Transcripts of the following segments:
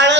आळ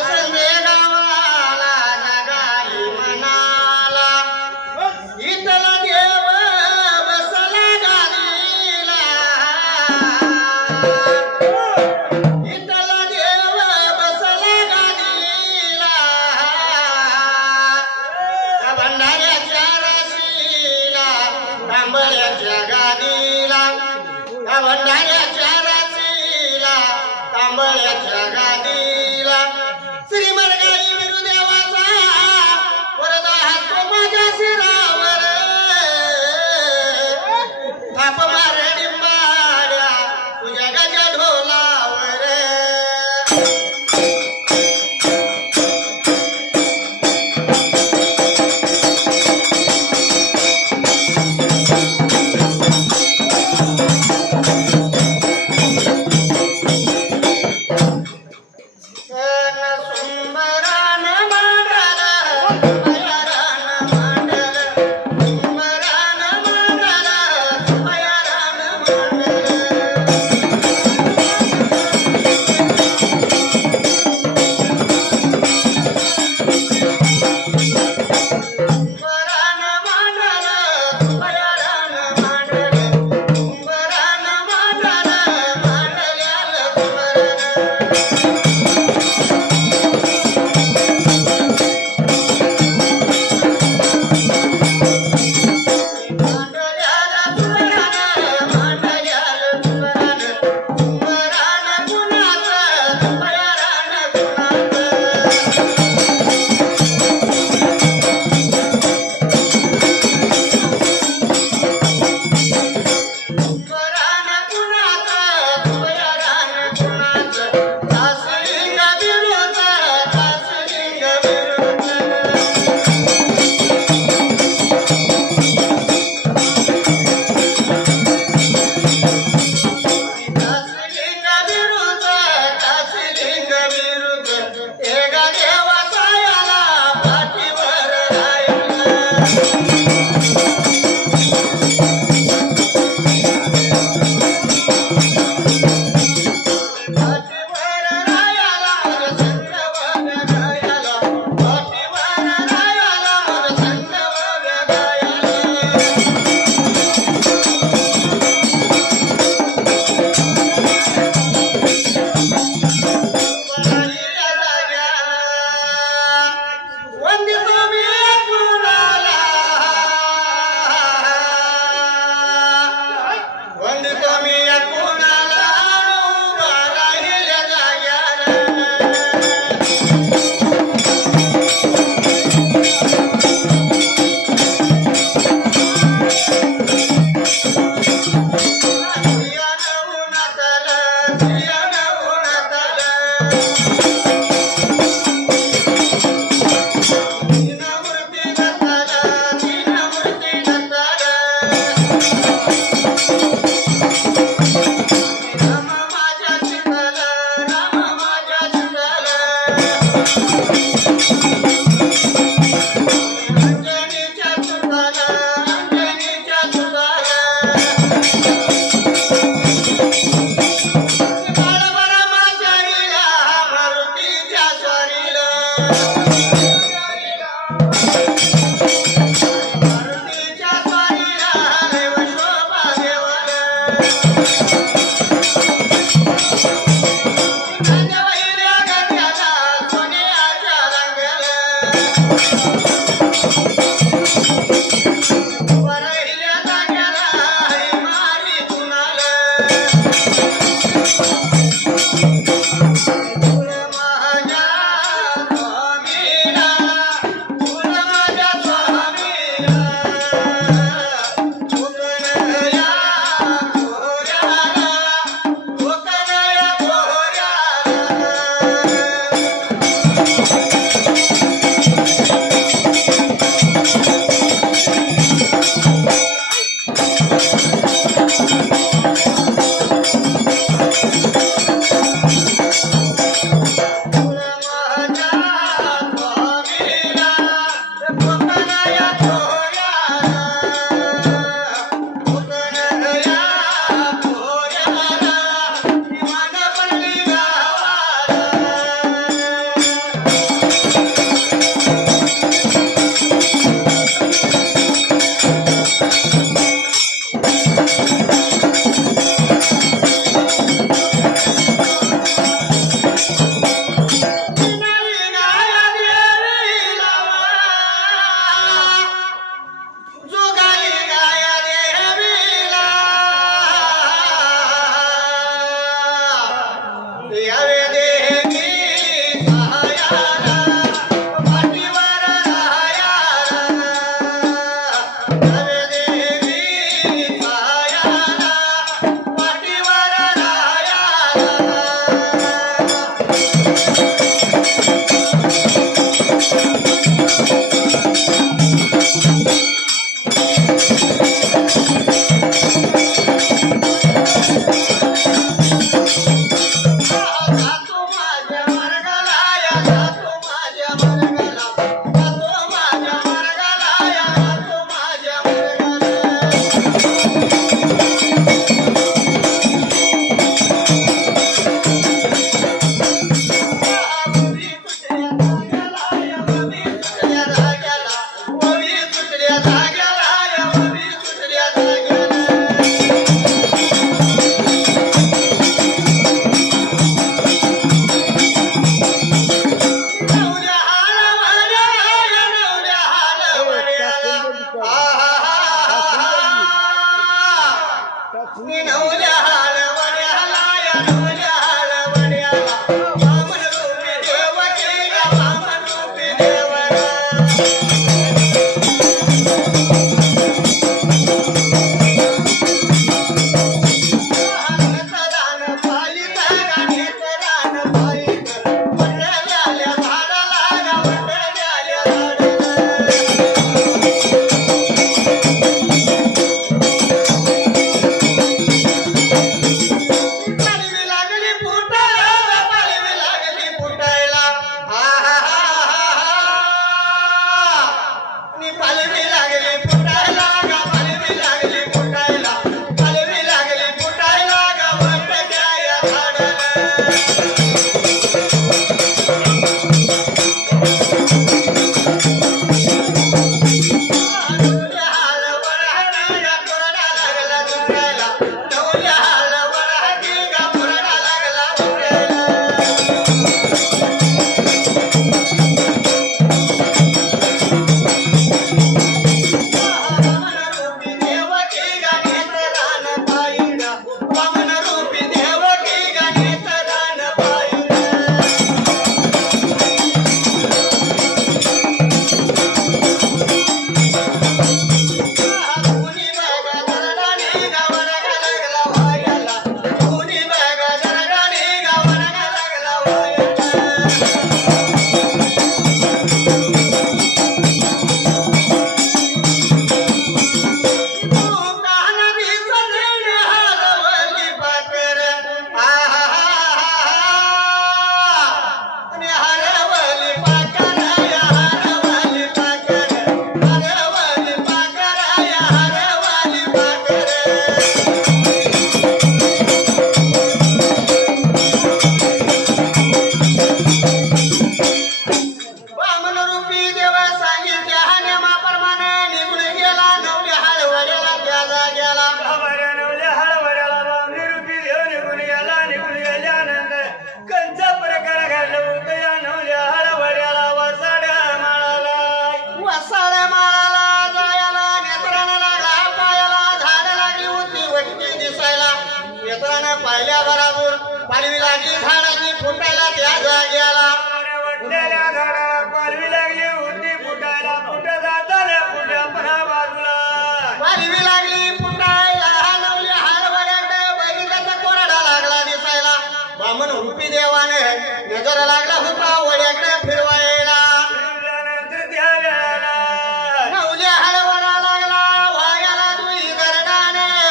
नवल्या हळवडा लागला वायाला दुई गरडाने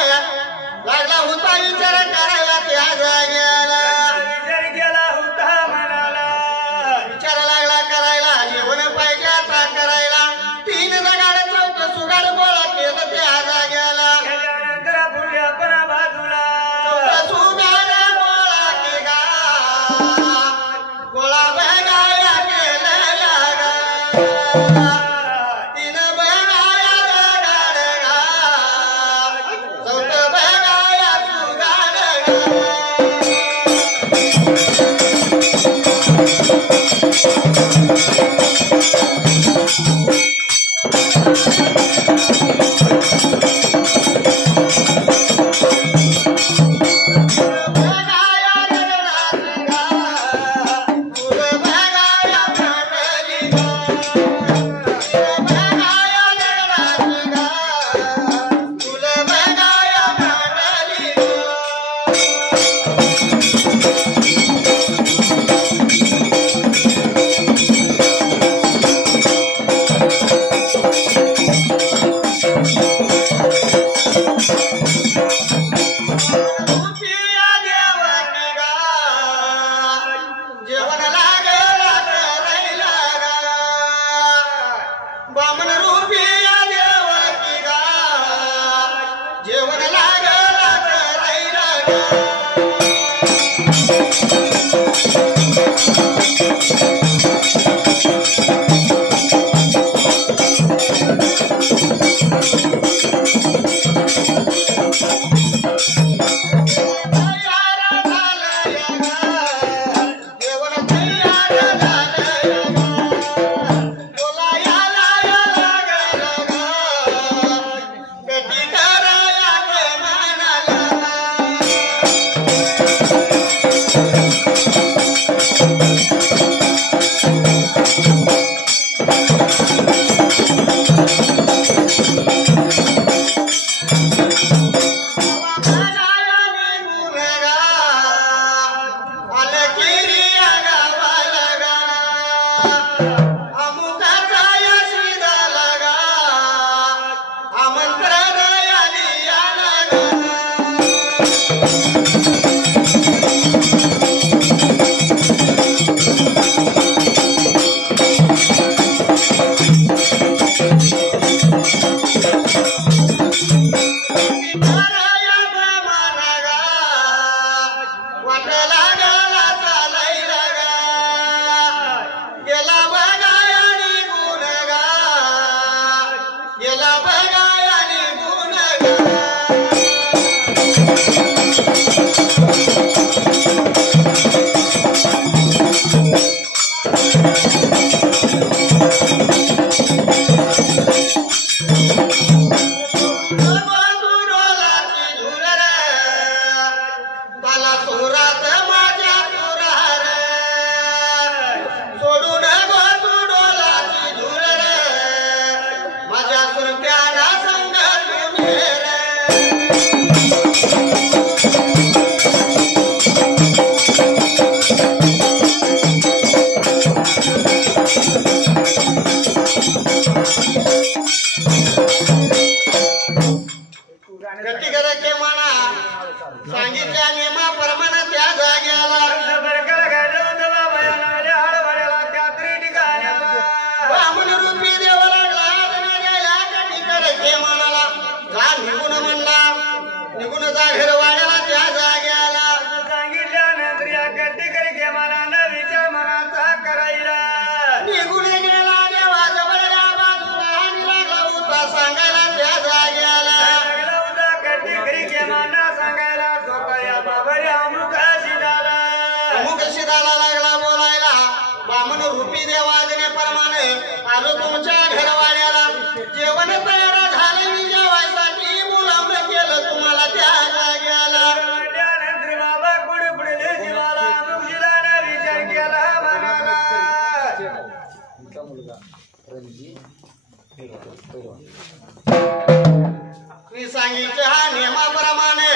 मी सांगितलं हा नियमाप्रमाणे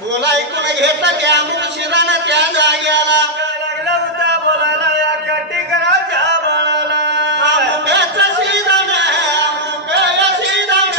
बोला ऐकून घेतलं त्या मुळशीदान त्या जाग्याला लागला होता बोलायला या कटिकराच्या बाळाला मुख्याचं शिदान मुख्या शिदान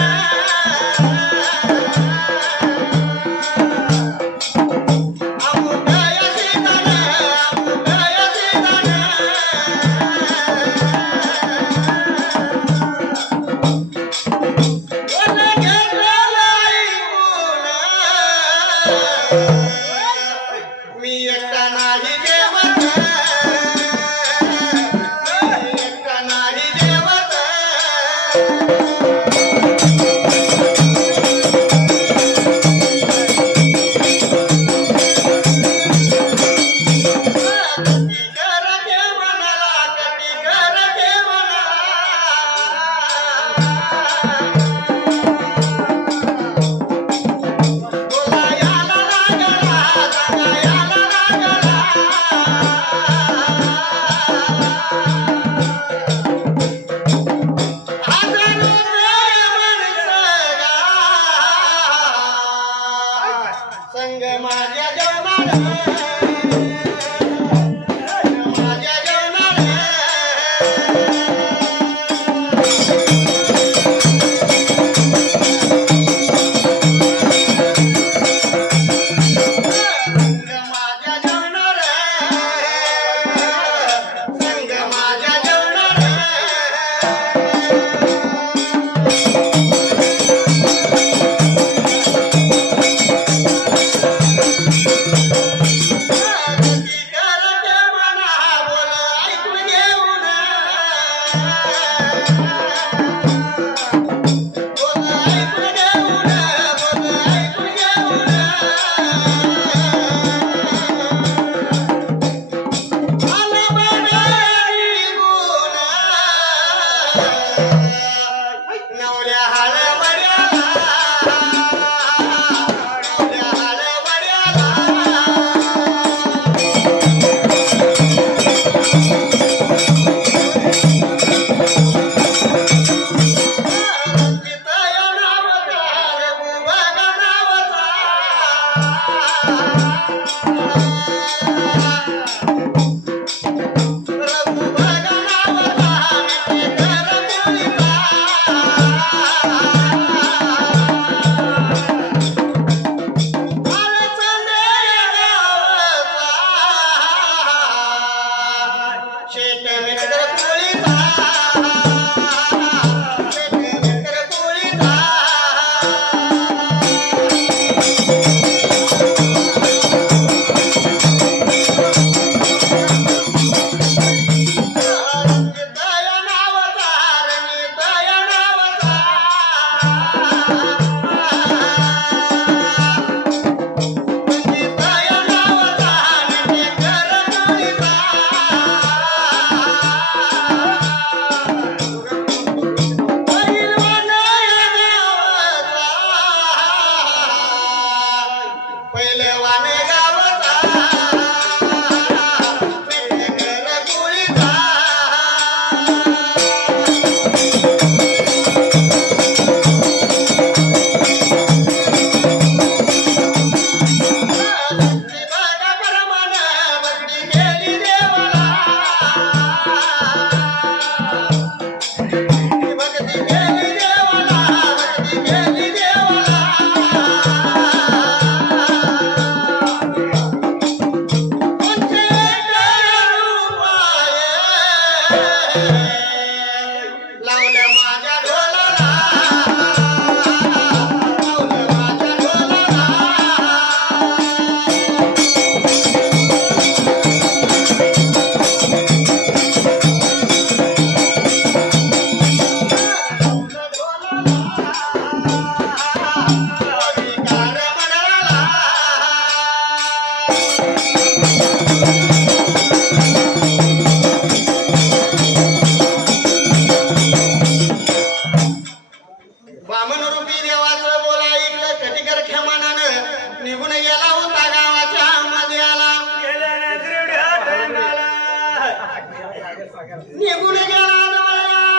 निघून गेला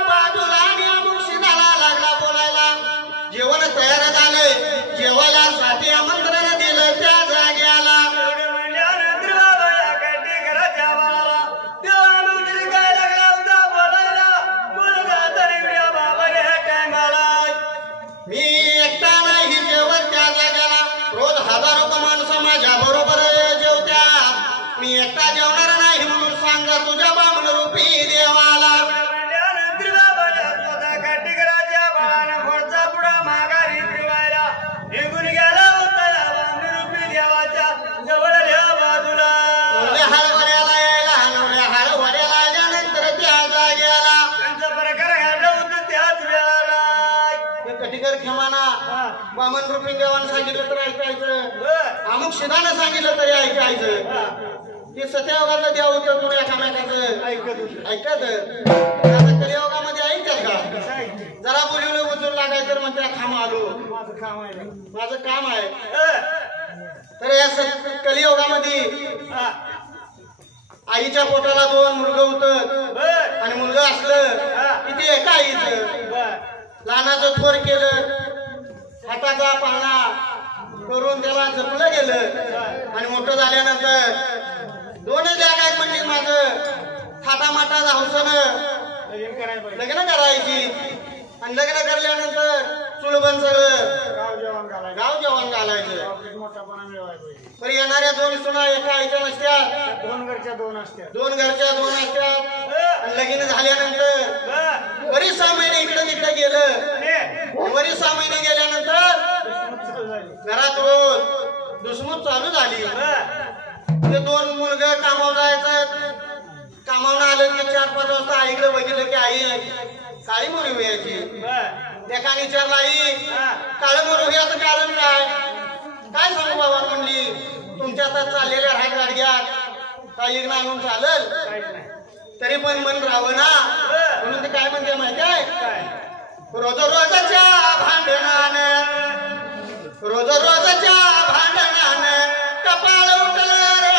बाजूला आणि अमुक शिदाला लागला बोलायला. जेवण तयार झाले, जेवायसाठी आमंत्रण दिलं त्या जाग्याला. मी एकटा नाही जेवत त्या जाग्याला, रोज हजारो माणसं माझ्या बरोबर जेवत्या. मी एकटा जेवणार नाही म्हणून सांगा तुझ्या बामण रूपी देवाला. हळवऱ्याला यायला हलवल्या, हळवऱ्याला आल्यानंतर त्या जाग्याला कटिकर खेमाना बामण रूपी देवानं सांगितलं तर ऐकायचं, अमुक शिदानं सांगितलं तरी ऐकायचं. ते सत्ययोगातलं देव होतं तुम्ही एकामेकाचं ऐकत. आता कलियोगामध्ये ऐकतात का? जरा बोलवलं उजून लागायचं तर म्हणते थांब आलो, माझं काम आहे. तर या कलियोगामध्ये आईच्या पोटाला 2 मुलगं होतं आणि मुलगा असलं की ते एका आईचं. लहानाचं थोर केलं, हाताचा पाळणा करून त्याला जपलं गेलं आणि मोठं झाल्यानंतर 2 जागा म्हणजे माझं थाटामाटा हौसनं लग्न करायची. आणि लग्न करल्यानंतर चुलबन सगळं गाव जेवण घालायचं. तर येणाऱ्या 2 सुना एका आईच्या नसत्यात, 2 घरच्या 2 असत्यात. आणि लगीन झाल्यानंतर बरीच 6 महिने इकडे तिकडे गेलं. बरीच 6 महिने गेल्यानंतर घरात रोज दुसमूत चालू झाली. ते 2 मुलगं कामावर जायचं, कामावून आलं की 4-5 वाजता आईकडे बघितलं की आई काळी मोरी व्हायची. एका विचारला आई काळी मोरी व्हायचं कारण काय सांगू बाबा म्हणली, तुमच्या आता चाललेल्या ह्या गाडग्यात काही आणून चालल तरी पण मन राहावं ना म्हणून ते काय म्हणते माहिती आहे, रोजच्या भांडणानं कपाळ उठलं रे.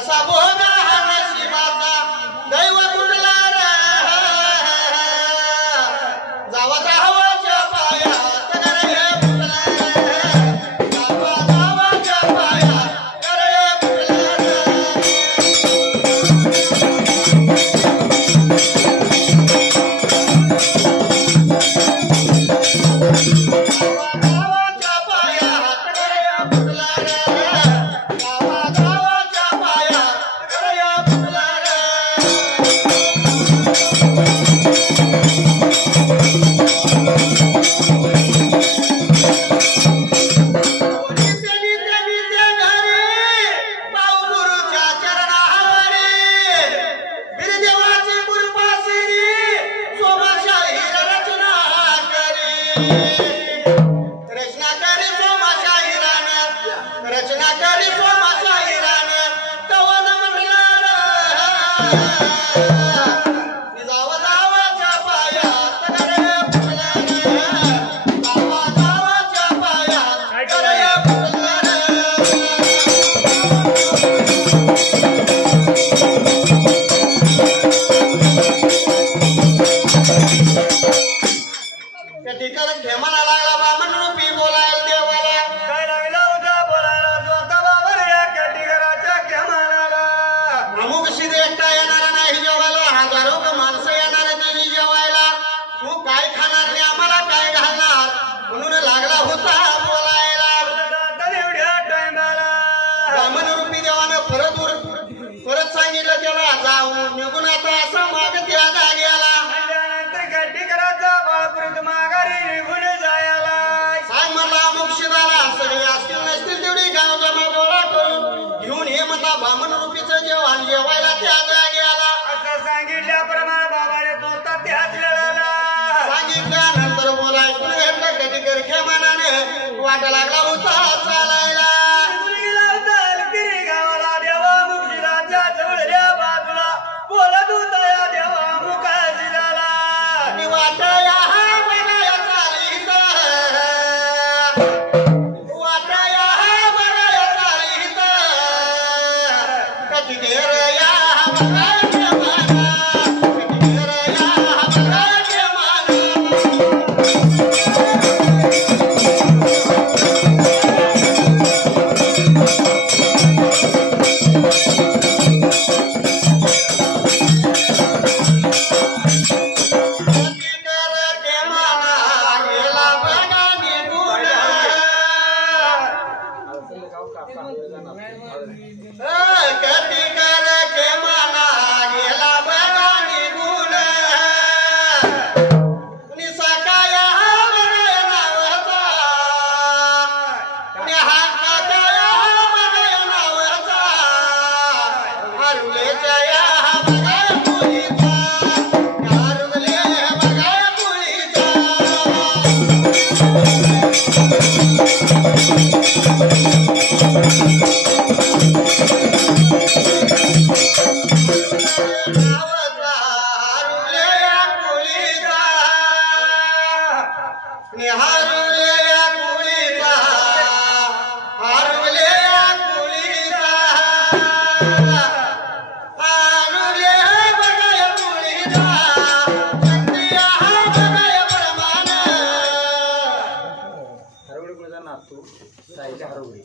कसा भोगा हा नशिबाचा दैव कुठला रे जावा जावाच्या पायात रे कुठला रे जावा जावाच्या पायात रे कुठला वाटा लागला होता चालायला गावाला देवा मुक्षीराच्या जवळल्या बाजूला बोलत होता या देवा मुखाजीला वाटा या बघाया चालीत वाटा या बघाया चालीत कधी घेर या बघाया माना कधी घेर या बघाया माना हरवडी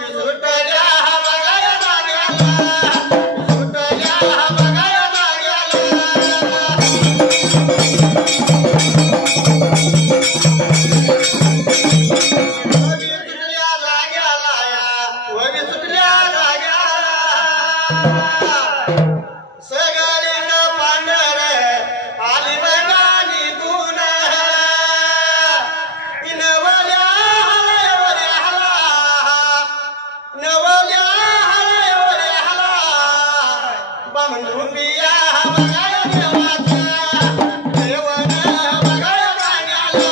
विसुटल्या बघाया जाग्याला, विसुटल्या बघाया जाग्याला. विसुटल्या जाग्याला या, विसुटल्या जाग्याला. सगळीक पांढर आली बघा निघून, नवल्या हळवल्या हला, नवल्या हळवल्या हला. बामणुपिया बघाया देवाचा, देवन बघाया गाण्याला.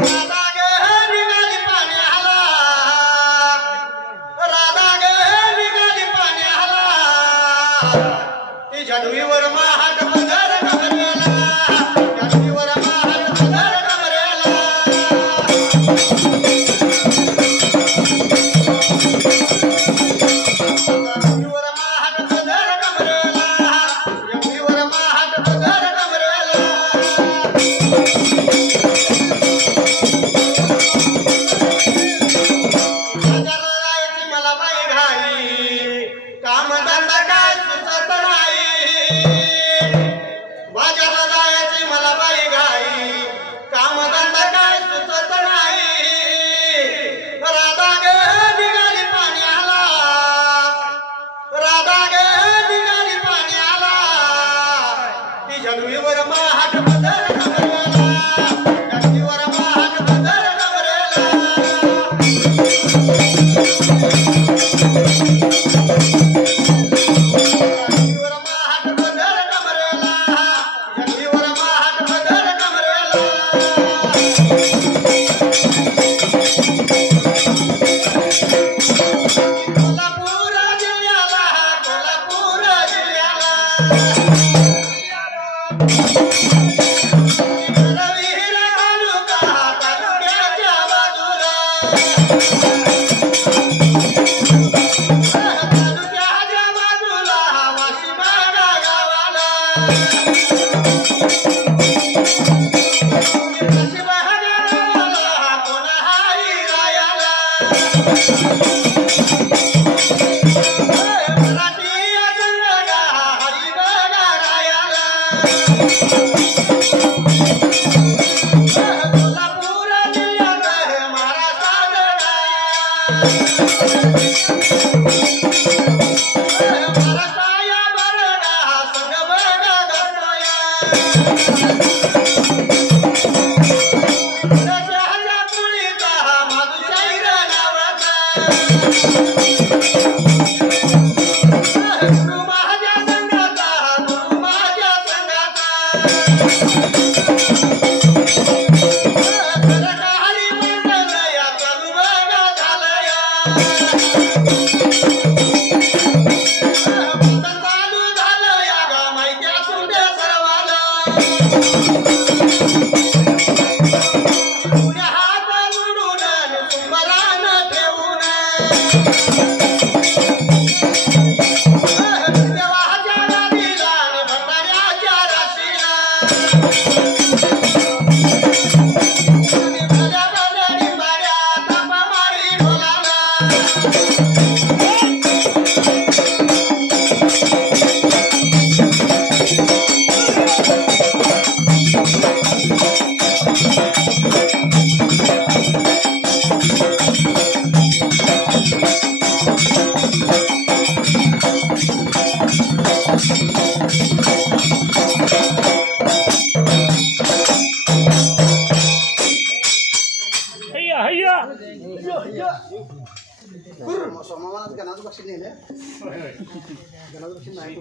राधा ग निघाली पाण्याला, राधा ग निघाली पाण्याला. ती जडवीवर महाट पदर कमरेला, जडवीवर महाट पदर कमरेला. जडवीवर महाट पदर कमरेला, जडवीवर महाट पदर कमरेला. बाजाराला जायची मला बाई घाई, कामधंदा काय सुचत नाही. बाजाराला जायची मला बाई घाई, कामधंदा काय सुचत नाही. राधा ग निघाली पाण्याला, राधा ग निघाली पाण्याला. ती जडवीवर महाट पदर कमरेला, जडवीवर महाट पदर कमरेला. जडवीवर महाट पदर कमरेला, जडवीवर महाट पदर कमरेला. कोल्हापूर जिल्ह्याला, कोल्हापूर जिल्ह्याला. रविहीर तालुका, तालुक्याच्या बाजूला, तालुक्याच्या बाजूला वाशिमाळा गावाला. वाशिमाळा गावाला कोण हाई रायाला. मराठी संगा हरी बघा रायाला. कोल्हापूर जिल्ह्यात महाराष्ट्रात महाराष्ट्राया बरगा संग बघा गस्तया. पुण्याच्या पुळीचा माधुशाहीर नावाचा, गुरु माझ्या संगाचा, गुरु माझ्या संगाचा. सरकारी मंडळ या चालू बघा झालया. चालू झालं या गा माहिती असून दे सर्वाला. पुण्या हात जोडून सुंबरान ठेवून, देवाच्या नदीला आणि भंडाऱ्याच्या राशीला. आणि भल्या भल्या डिंबाऱ्या तापा मारी ढोलाला. हैया सोमावाला गणाचं बक्षीस नेलं, गणाचं बक्षीस नाही.